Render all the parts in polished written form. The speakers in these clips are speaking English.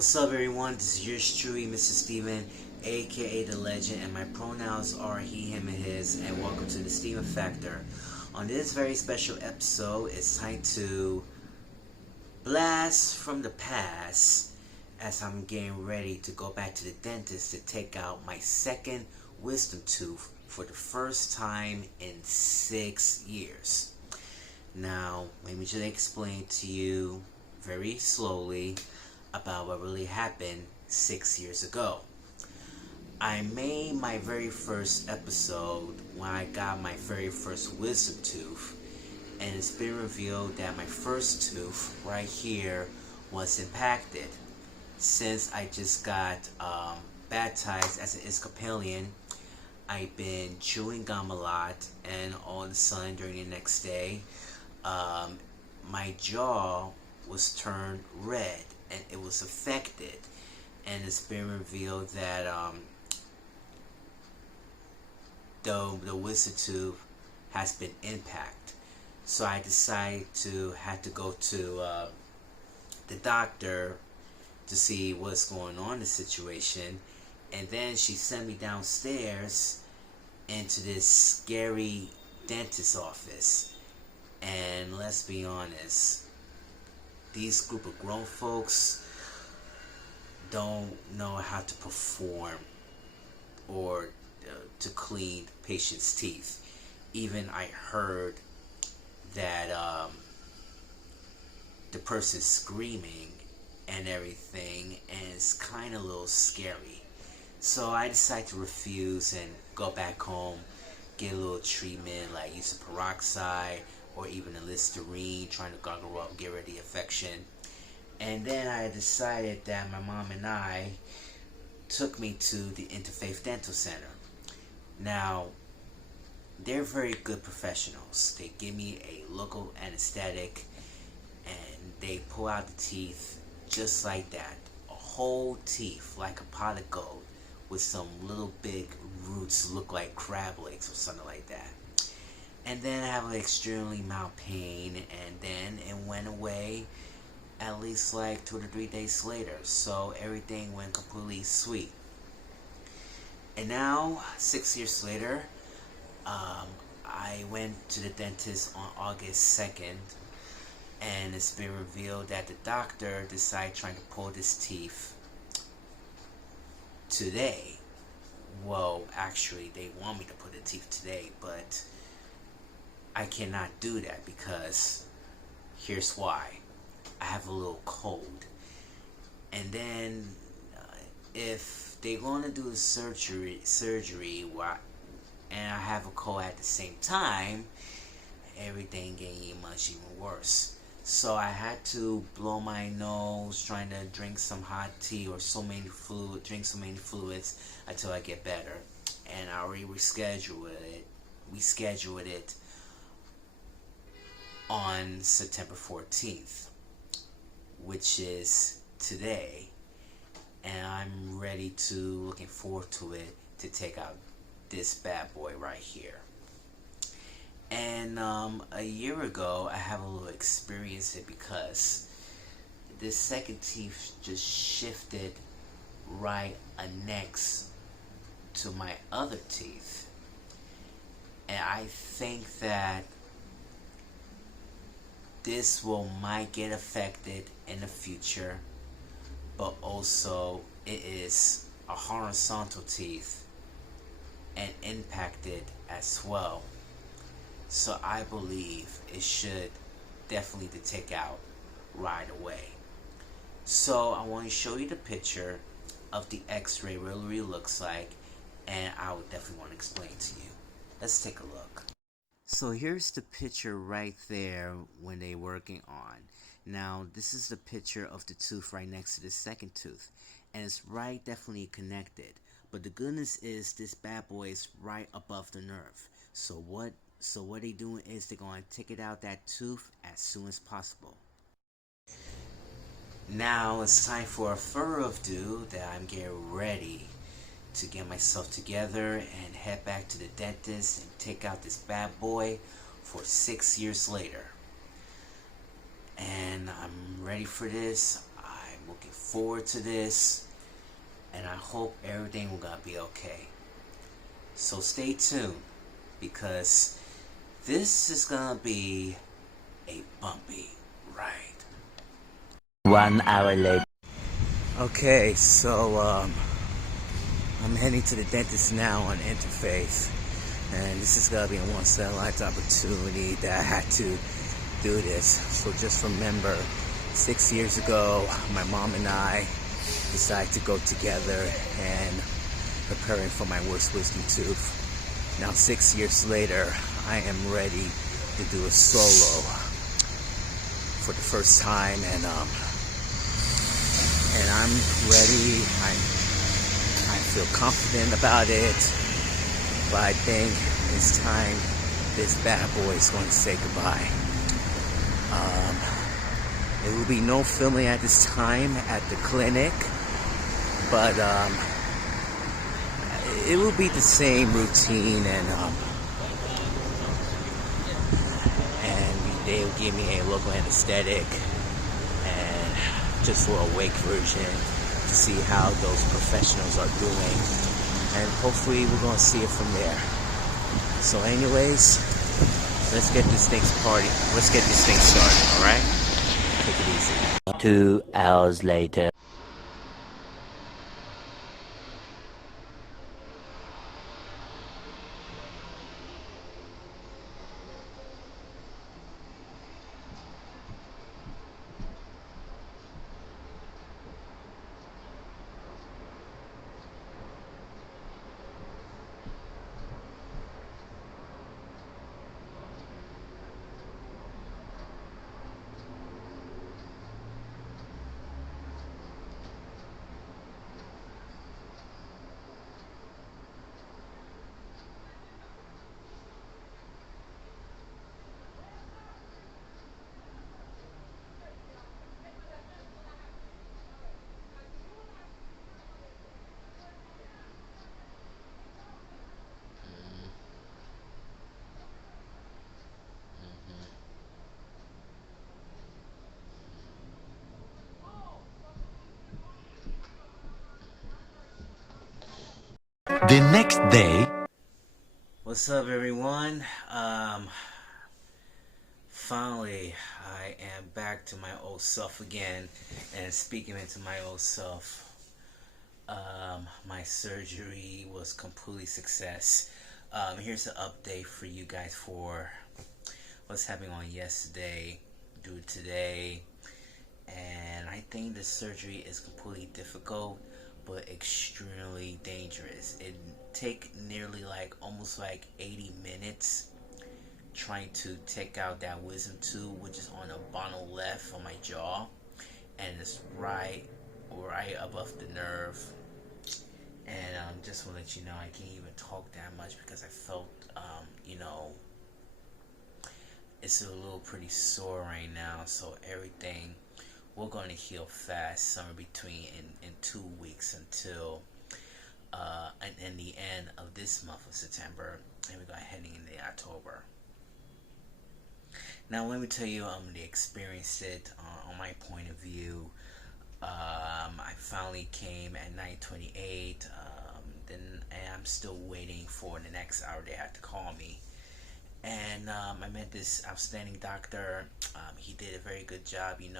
What's up, everyone? This is yours truly, Mr. Steven, aka The Legend, and my pronouns are he, him, and his, and welcome to the Steven Factor. On this very special episode, it's time to blast from the past as I'm getting ready to go back to the dentist to take out my second wisdom tooth for the first time in 6 years. Now, let me just explain to you very slowly about what really happened 6 years ago. I made my very first episode when I got my very first wisdom tooth, and it's been revealed that my first tooth right here was impacted. Since I just got baptized as an Episcopalian, I've been chewing gum a lot, and all of a sudden during the next day, my jaw was turned red and it was affected, and it's been revealed that the wisdom tooth has been impacted. So I decided to have to go to the doctor to see what's going on in the situation, and then she sent me downstairs into this scary dentist office. And let's be honest, these group of grown folks don't know how to perform or to clean patients' teeth. Even I heard that the person's screaming and everything, and it's kind of a little scary. So I decided to refuse and go back home, get a little treatment like using peroxide or even a Listerine, trying to gargle up, get rid of the infection. And then I decided that my mom and I took me to the Interfaith Dental Center. Now, they're very good professionals. They give me a local anesthetic and they pull out the teeth just like that. A whole teeth, like a pot of gold, with some little big roots look like crab legs or something like that. And then I have an extremely mild pain, and then it went away at least like 2 to 3 days later. So everything went completely sweet. And now, 6 years later, I went to the dentist on August 2nd, and it's been revealed that the doctor decided trying to pull this teeth today. Well, actually, they want me to put the teeth today, but I cannot do that because here's why. I have a little cold. And then if they're going to do the surgery and I have a cold at the same time, everything getting much even worse. So I had to blow my nose, trying to drink some hot tea or drink so many fluids until I get better. And I already rescheduled it on September 14th, which is today, and I'm looking forward to it, to take out this bad boy right here. And a year ago, I have a little experience it because this second teeth just shifted right next to my other teeth, and I think that this might get affected in the future, but also it is a horizontal teeth and impacted as well. So I believe it should definitely to take out right away. So I want to show you the picture of the x-ray really looks like, and I would definitely want to explain to you. Let's take a look. So here's the picture right there when they're working on. Now this is the picture of the tooth right next to the second tooth, and it's right definitely connected. But the goodness is this bad boy is right above the nerve. So what they doing is they're going to take it out that tooth as soon as possible. Now it's time for a further ado that I'm getting ready to get myself together and head back to the dentist and take out this bad boy for 6 years later. And I'm ready for this. I'm am looking forward to this, and I hope everything will gonna be okay. So stay tuned, because this is gonna be a bumpy ride. 1 hour later. Okay, so I'm heading to the dentist now on Interfaith, and this is gonna be a once in a lifetime opportunity that I had to do this. So just remember, 6 years ago, my mom and I decided to go together and preparing for my worst wisdom tooth. Now 6 years later, I am ready to do a solo for the first time, and I'm ready. I feel confident about it, but I think it's time this bad boy is going to say goodbye. There will be no filming at this time at the clinic, but it will be the same routine, and they will give me a local anesthetic and just a little wake version to see how those professionals are doing, and hopefully we're going to see it from there. So anyways, let's get this thing started, alright? Take it easy. 2 hours later. The next day. What's up, everyone? Finally, I am back to my old self again, and speaking into my old self, my surgery was completely success. Here's an update for you guys for what's happening on yesterday, due today, and I think the surgery is completely difficult, but extremely dangerous. It take nearly almost 80 minutes trying to take out that wisdom tooth, which is on the bottom left of my jaw, and it's right above the nerve. And just want to let you know, I can't even talk that much because I felt it's a little pretty sore right now. So everything, we're going to heal fast, somewhere between in 2 weeks until and in the end of this month of September, and we're going heading into October. Now let me tell you the experience it on my point of view. I finally came at 9:28. Then I'm still waiting for the next hour they had to call me. And I met this outstanding doctor. He did a very good job, and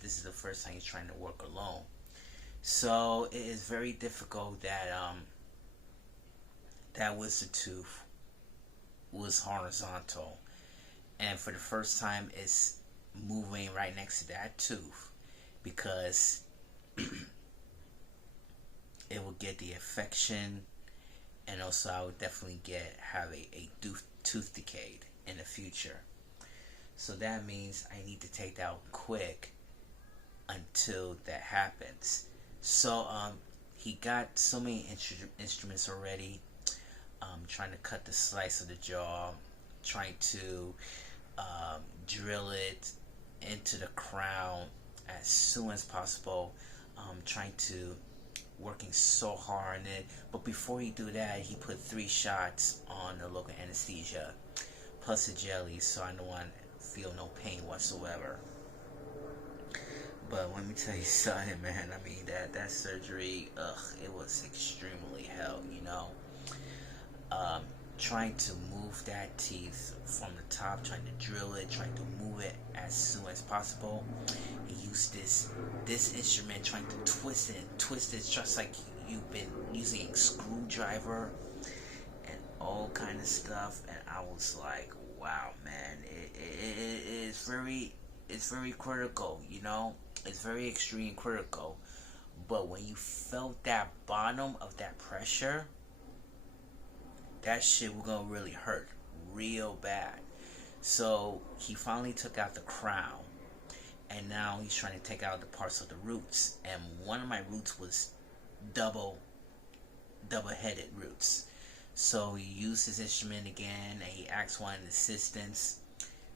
this is the first time he's trying to work alone. So it is very difficult that that wisdom tooth was horizontal, and for the first time it's moving right next to that tooth, because it will get the infection, and also I would definitely have a tooth decay in the future. So that means I need to take that out quick until that happens. So he got so many instruments already, trying to cut the slice of the jaw, trying to drill it into the crown as soon as possible, trying to working so hard on it. But before he do that, he put 3 shots on the local anesthesia plus a jelly, so I don't want to feel no pain whatsoever. But let me tell you something, man. I mean, that surgery, it was extremely hell, you know. Um, Trying to move that teeth from the top, trying to drill it, trying to move it as soon as possible. He used this instrument, trying to twist it just like you've been using a screwdriver and all kind of stuff. And I was like, wow, man, it is it's very critical, you know. It's very extreme critical. But when you felt that bottom of that pressure, that shit was gonna really hurt real bad. So he finally took out the crown, and now he's trying to take out the parts of the roots. And one of my roots was double-headed roots. So he used his instrument again, and he asked one of the assistants,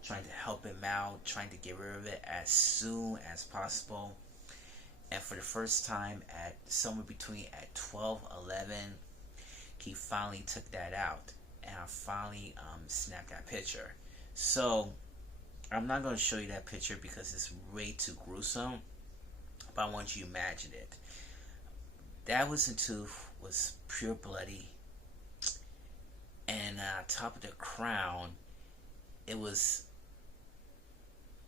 trying to help him out, trying to get rid of it as soon as possible. And for the first time, at somewhere between at 12, 11, he finally took that out, and I finally snapped that picture. So I'm not going to show you that picture because it's way too gruesome, but I want you to imagine it. That wisdom tooth was pure bloody, and on top of the crown, it was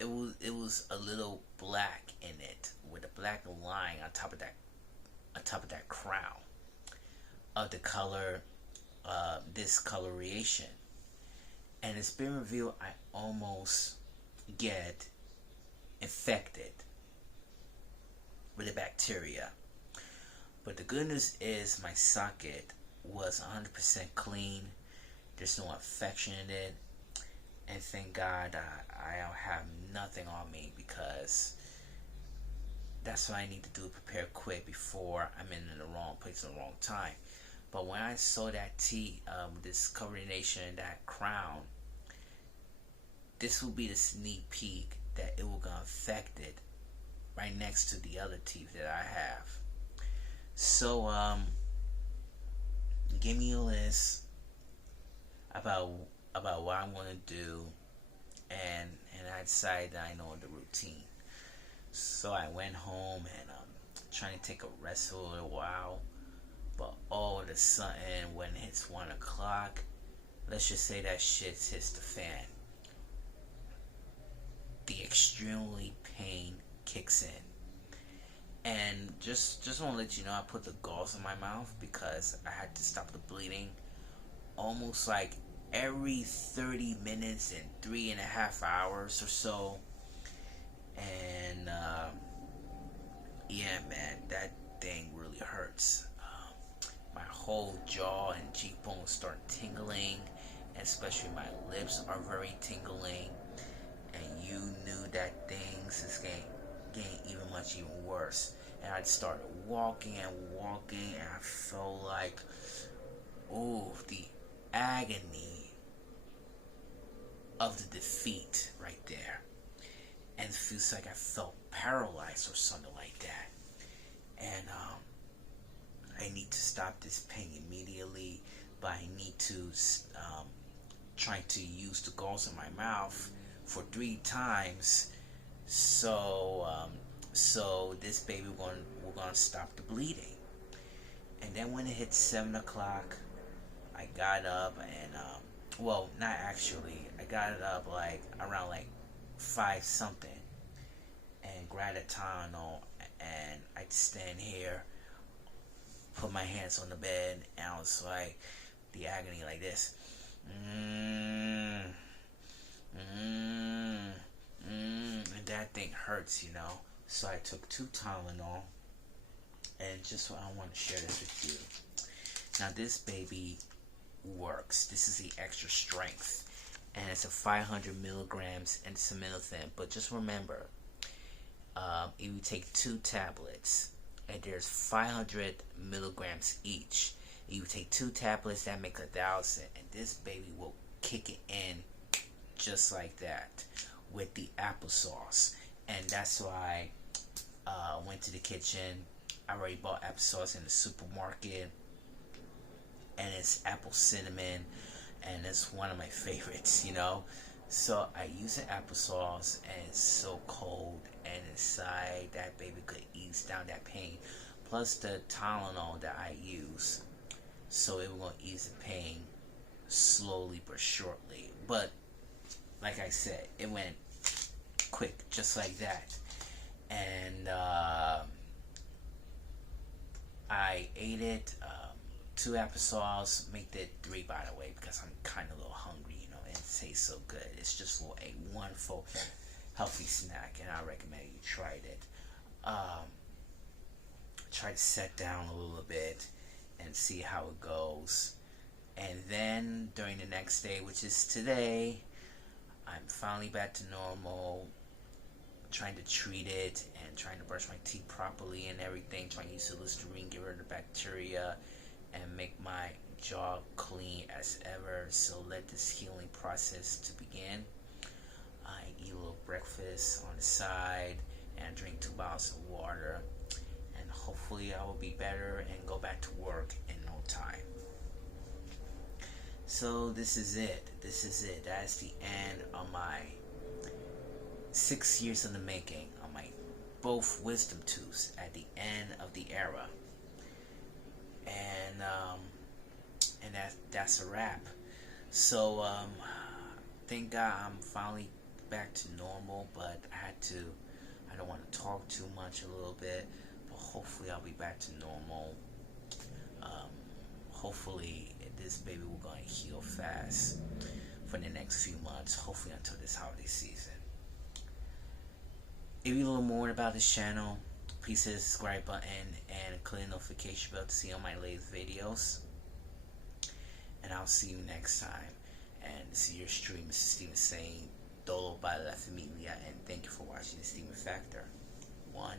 a little black in it, with a black line on top of that crown of the color discoloration. And it's been revealed I almost get infected with the bacteria. But the good news is my socket was 100% clean. There's no infection in it. And thank God I don't have nothing on me, because that's what I need to do, prepare quick before I'm in the wrong place at the wrong time. But when I saw that teeth, this coronation, that crown, this will be the sneak peek that it will get infected right next to the other teeth that I have. So, give me a list about what I'm gonna do, and I decided that I know the routine. So I went home and trying to take a rest for a little while. But all of a sudden, when it hits 1 o'clock, let's just say that shit hits the fan. The extremely pain kicks in. And just want to let you know, I put the gauze in my mouth because I had to stop the bleeding almost like every 30 minutes and 3.5 hours or so. And yeah, man, that thing really hurts. My whole jaw and cheekbones start tingling, and especially my lips are very tingling. And you knew that things is getting even worse. And I started walking, and I felt like, oh, the agony of the defeat right there. And it feels like I felt paralyzed or something like that. And I need to stop this pain immediately, but I need to try to use the gauze in my mouth for 3 times, so this baby we're gonna stop the bleeding. And then when it hit 7 o'clock, I got up and well, not actually, I got it up like around like 5 something, and grabbed a Tylenol, and I'd stand here, put my hands on the bed, and I was like, the agony like this. And that thing hurts, you know. So I took 2 Tylenol, and just I want to share this with you. Now this baby works. This is the extra strength, and it's a 500 milligrams and acetaminophen. But just remember, if you take 2 tablets, and there's 500 milligrams each. If you take 2 tablets, that makes 1,000, and this baby will kick it in just like that with the applesauce. And that's why I went to the kitchen. I already bought applesauce in the supermarket, and it's apple cinnamon, and it's one of my favorites, you know. So I use the applesauce, and it's so cold, and inside that baby could ease down that pain. Plus the Tylenol that I use, so it will ease the pain slowly but surely. But like I said, it went quick, just like that. And I ate it. 2 applesauce, make it 3 by the way, because I'm kind of a little hungry, you know, and it tastes so good. It's just for a wonderful, healthy snack, and I recommend you tried it. Try to set down a little bit and see how it goes. And then during the next day, which is today, I'm finally back to normal, trying to treat it and trying to brush my teeth properly and everything, trying to use the Listerine, get rid of the bacteria, and make my jaw clean as ever. So let this healing process to begin. I eat a little breakfast on the side and drink 2 bottles of water, and hopefully I will be better and go back to work in no time. So this is it. That's the end of my 6 years in the making, on my both wisdom tooths at the end of the era. And that's a wrap. So thank God I'm finally back to normal, but I don't want to talk too much a little bit, but hopefully I'll be back to normal. Hopefully this baby will go and heal fast for the next few months, hopefully until this holiday season. If you know more about this channel, please hit the subscribe button and click the notification bell to see all my latest videos. And I'll see you next time. And this is your stream, Mr. Steven saying, Dolo by La Familia, and thank you for watching the Steven Factor. 1